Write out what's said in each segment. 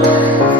的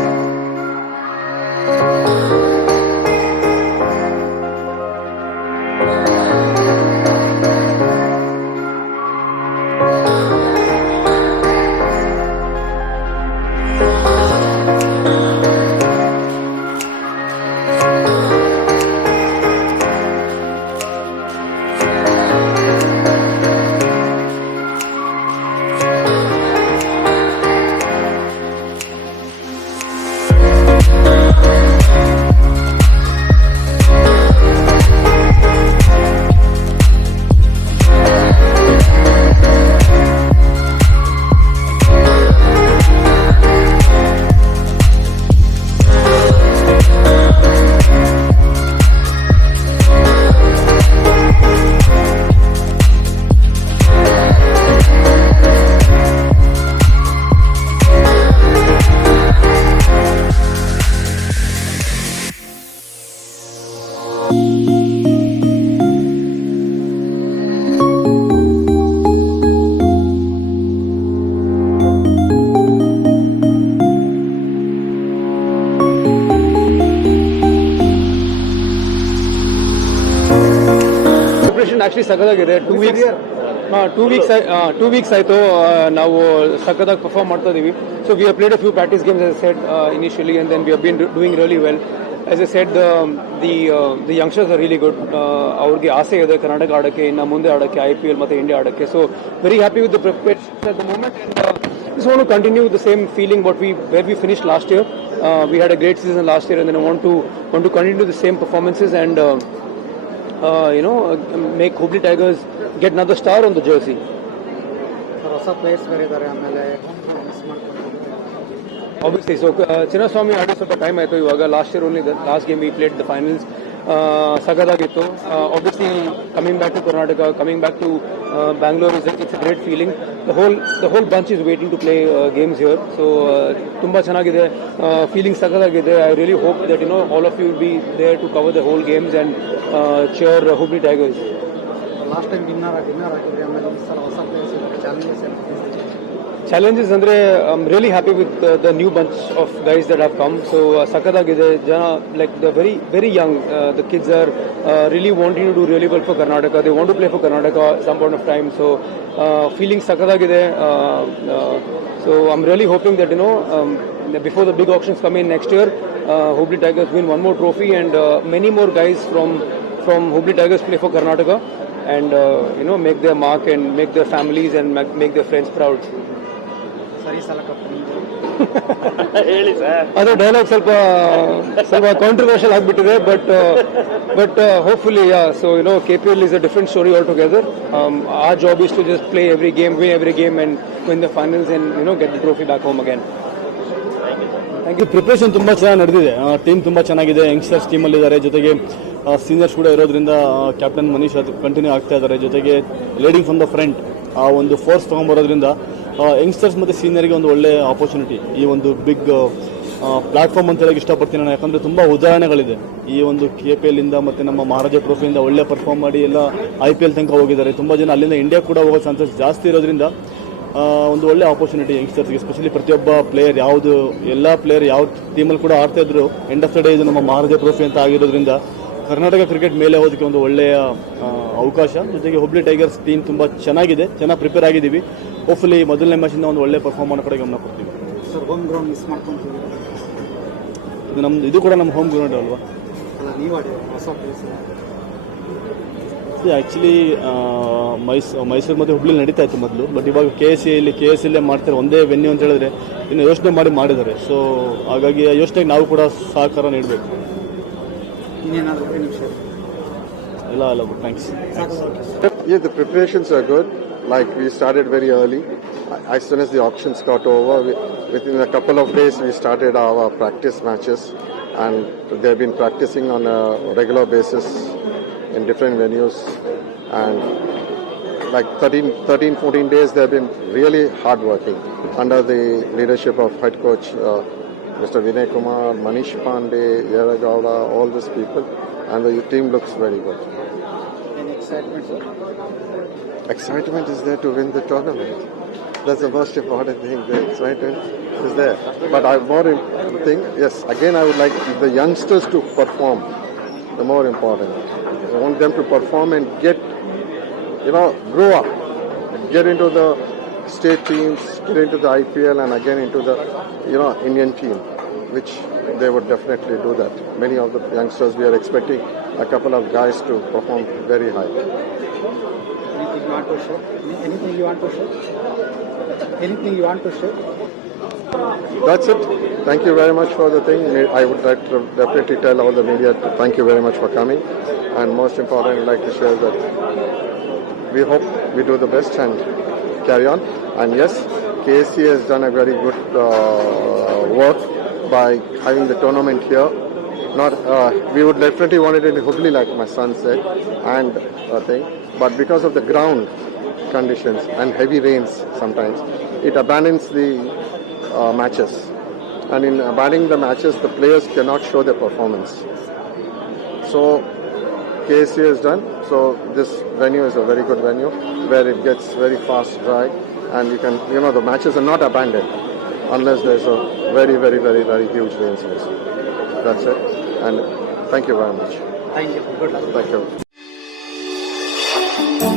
actually ಸಖತ್ತಾಗಿದೆ. Two weeks two weeks two weeks ಆಯಿತು ನಾವು ಸಖತ್ತಾಗಿ ಪರ್ಫಾರ್ಮ್ ಮಾಡ್ತಾ ಇದೀವಿ. So we played a few practice games as set initially and then we have doing really well as a set the the youngsters are really good ಅವ್ರಿಗೆ ಆಸೆ ಇದೆ ಕರ್ನಾಟಕ ಆಡೋಕ್ಕೆ ಇನ್ನು ಮುಂದೆ ಆಡೋಕ್ಕೆ ಐ ಪಿ ಎಲ್ ಮತ್ತು ಇಂಡಿಯಾ ಆಡೋಕ್ಕೆ. So very happy with the preparation at the moment Just want continue the same feeling but we were we finish last year we had a great season last year season I want to want to continue the same performances continue you know uh, make Hubli Tigers get another star on the jersey. ಹೊಸ players ಬೇರೆ ಇದ್ದಾರೆ ಆಮೇಲೆ miss ಮಾಡ್ಕೊಂಡು Obviously, so uh, Chinnaswamy ಆಡೋ ಸ್ವಲ್ಪ time ಆಯಿತು. ಇವಾಗ last year only last game we played the finals ಸಗದಾಗಿತ್ತು obviously coming back to Karnataka coming back to Bangalore is it's great feeling the whole the whole bunch is waiting to play games here so ತುಂಬ ಚೆನ್ನಾಗಿದೆ. Feeling ಸಗದಾಗಿದೆ I really hope that you know all of you be there to cover the whole games and cheer Hubli tigers last time winner winner ಆಗಿದ್ರೆ ಆಮೇಲೆ ಈ ಸಲ ಹೊಸ place challenges challenges ಅಂದರೆ I really happy with the new bunch of guys that have come so ಸಖತ್ತಾಗಿದೆ ಜನ like the very very young the kids are really wanting to do really well for Karnataka they want to play for Karnataka some point of time so feeling ಸಖತ್ತಾಗಿದೆ so I am really hoping that you know before the big options come in next year Hubli tigers win one more trophy and many more guys from from Hubli tigers play for Karnataka and you know make their mark and make their families and make, make their friends proud. Sir ಈ ಸಲ cup ಅದು dialogue ಸ್ವಲ್ಪ ಸ್ವಲ್ಪ controversial ಆಗಿಬಿಟ್ಟಿದೆ but but hopefully yeah so you know K P L is a different story altogether our job is to just play every game way every game and win the finals and you know get the trophy back home again thank you preparation ತುಂಬ ಚೆನ್ನಾಗಿ ನಡೆದಿದೆ. Team ತುಂಬ ಚೆನ್ನಾಗಿದೆ. Youngsters ಟೀಮಲ್ಲಿದ್ದಾರೆ ಜೊತೆಗೆ seniors ಕೂಡ ಇರೋದ್ರಿಂದ captain Manish ಅದು continue ಆಗ್ತಾ ಇದ್ದಾರೆ. ಜೊತೆಗೆ ಲೀಡಿಂಗ್ ಫ್ರಮ್ ದ ಫ್ರಂಟ್ ಆ ಒಂದು ಫೋರ್ಸ್ ತೊಗೊಂಬರೋದ್ರಿಂದ ಯಂಗ್ಸ್ಟರ್ಸ್ ಮತ್ತು ಸೀನಿಯರ್ಗೆ ಒಂದು ಒಳ್ಳೆ ಆಪರ್ಚುನಿಟಿ ಈ ಒಂದು ಬಿಗ್ ಪ್ಲಾಟ್ಫಾರ್ಮ್ ಅಂತ ಹೇಳಕ್ಕೆ ಇಷ್ಟಪಡ್ತೀನಿ ನಾನು. ಯಾಕಂದರೆ ತುಂಬ ಉದಾಹರಣೆಗಳಿದೆ. ಈ ಒಂದು ಕೆ ಪಿ ಎಲ್ಲಿಂದ ಮತ್ತು ನಮ್ಮ ಮಹಾರಾಜ ಟ್ರೋಫಿಯಿಂದ ಒಳ್ಳೆ ಪರ್ಫಾರ್ಮ್ ಮಾಡಿ ಎಲ್ಲ ಐ ಪಿ ಎಲ್ ತನಕ ಹೋಗಿದ್ದಾರೆ. ತುಂಬ ಜನ ಅಲ್ಲಿಂದ ಇಂಡಿಯಾ ಕೂಡ ಹೋಗೋ ಚಾನ್ಸಸ್ ಜಾಸ್ತಿ ಇರೋದ್ರಿಂದ ಒಂದು ಒಳ್ಳೆ ಆಪರ್ಚುನಿಟಿ ಯಂಗ್ಸ್ಟರ್ಸ್ಗೆ ಸ್ಪೆಷಲಿ ಪ್ರತಿಯೊಬ್ಬ ಪ್ಲೇಯರ್ ಯಾವುದು, ಎಲ್ಲ ಪ್ಲೇಯರ್ ಯಾವ ಟೀಮಲ್ಲಿ ಕೂಡ ಆಡ್ತಾ ಇದ್ರು ಎಂಡ್ ಆಫ್ ದ ಡೇ ಇದು ನಮ್ಮ ಮಹಾರಾಜ ಟ್ರೋಫಿ ಅಂತ ಆಗಿರೋದ್ರಿಂದ, ಕರ್ನಾಟಕ ಕ್ರಿಕೆಟ್ ಮೇಲೆ ಹೋದಕ್ಕೆ ಒಂದು ಒಳ್ಳೆಯ ಅವಕಾಶ. ಜೊತೆಗೆ ಹುಬ್ಳಿ ಟೈಗರ್ಸ್ ಟೀಮ್ ತುಂಬ ಚೆನ್ನಾಗಿದೆ. ಚೆನ್ನಾಗಿ ಪ್ರಿಪೇರ್ ಆಗಿದ್ದೀವಿ. ಹೋಪ್ಫುಲಿ ಮೊದಲನೇ ಮ್ಯಾಚಿಂದ ಒಂದು ಒಳ್ಳೆ ಪರ್ಫಾರ್ಮ್ ಮಾಡೋ ಕಡೆ ಗಮನ ಕೊಡ್ತೀವಿ. ಸರ್ ಹೋಮ್ ಗ್ರೌಂಡ್ ಮಿಸ್ ಮಾಡ್ಕೊಂತೀವಿ ಇದು ನಮ್ದು ಇದು ಕೂಡ ನಮ್ಮ ಹೋಮ್ ಗ್ರೌಂಡ್ ಅಲ್ವಾ? ಅಲ್ಲ ನೀವು ಆಡಿ ಹೊಸ ಪ್ಲೇಸ್ ಆ್ಯಕ್ಚುಲಿ ಮೈಸ್ ಮೈಸೂರು ಮತ್ತು ಹುಬ್ಳಿ ನಡೀತಾ ಇತ್ತು ಮೊದಲು. ಬಟ್ ಇವಾಗ ಕೆ ಎಸ್ ಸಿಯಲ್ಲಿ ಕೆ ಎಸ್ ಎಲ್ಲೇ ಮಾಡ್ತಾರೆ ಒಂದೇ ವೆನ್ಯೂ ಅಂತ ಹೇಳಿದ್ರೆ ಇನ್ನು ಯೋಚನೆ ಮಾಡಿ ಮಾಡಿದ್ದಾರೆ. ಸೊ ಹಾಗಾಗಿ ಆ ಯೋಚನೆಗೆ ನಾವು ಕೂಡ ಸಹಕಾರ ನೀಡಬೇಕು. ಇಲ್ಲ ಅಲ್ಲ thanks preparations the preparations are good. Like we started very early. As soon as the auctions got over, we, within a couple of days we started our practice matches, and they've been practicing on a regular basis in different venues. And like 13, 13 14 days, they've been really hard working under the leadership of head coach uh, Mr. Vinay Kumar, Manish Pandey, Yara Gowda, all these people, and the team looks very good excitement, sir? Excitement is there to win the tournament. That's the most important thing. The excitement is there. But I more thing, yes. Again, I would like the youngsters to perform. The more important. I want them to perform and get, you know, grow up, get into the state teams, get into the IPL, and again into the, you know, Indian team which they would definitely do that. Many of the youngsters we are expecting a couple of guys to perform very high. Anything you want to show? Anything you want to show? Anything you want to show? That's it. Thank you very much for the thing. I would like to definitely tell all the media to thank you very much for coming. And most important, I'd like to share that we hope we do the best and carry on. And yes, KSC has done a very good uh, work by having the tournament here. Not, uh, we would definitely want it in Hubli, like my son said, and a thing. But because of the ground conditions and heavy rains, sometimes it abandons the uh, matches. And in abandoning the matches, the players cannot show their performance. So KSC has done. So this venue is a very good venue where it gets very fast dry, and you can, you know, the matches are not abandoned unless there's a very, very, very, very huge rainfall. That's it. And thank you very much. Thank you. Good luck. Thank you.